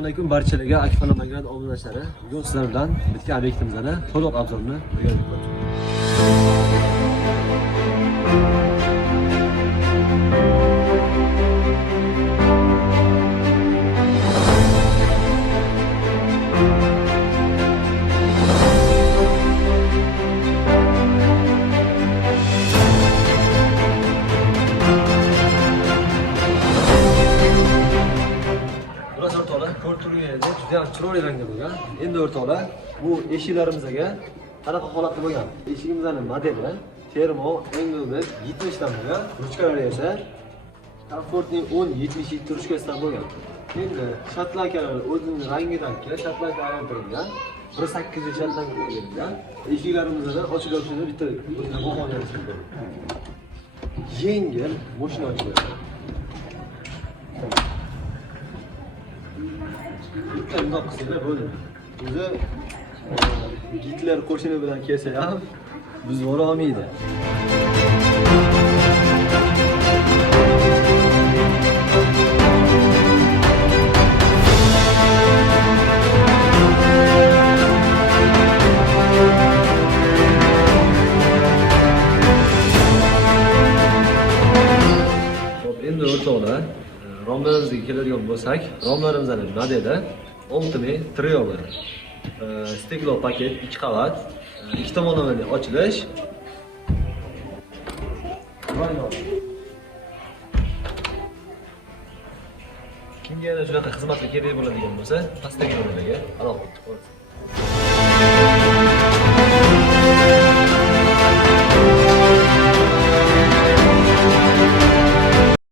Assalomu alaykum barchalarga. Akfal Magrat obunachilari. Bugun sizlar bilan bitta obyektimizning to'liq obzorini o'rganib ko'rib turganingizdek juda ham chiroyli rangda bo'lgan. Endi o'rtoqlar, bu eshiklarimizga qanaqa holatda bo'lgan? Eshigimizning modeli Termo Engelbert 70 dan bo'lgan. Ruchkalari esa Comfortning 10-77 ruchkasidan bo'lgan. Endi shotlankalar o'zining rangidan kelib shotlanka aylantirilgan. 1.8 shotlanka qo'yilgan. Eshiklarimizda ochib yopishni bitta qo'yganimiz bor. Yengil mashina ochiladi. Bundoq qilsanglar bo'ldi. O'zi Gitler qo'shini bilan kelsa ham biz bora olmaydi. Endi o'rtoqlar, romlarimizga keladigan bo'lsak, romlarimizning modeli Ultimate Trioler. Steklo paket 2 qavat, 2 tomonlama ochilish. Kimga shunaqa xizmatga kerak bo'ladigan bo'lsa, pastdagi o'rinlarga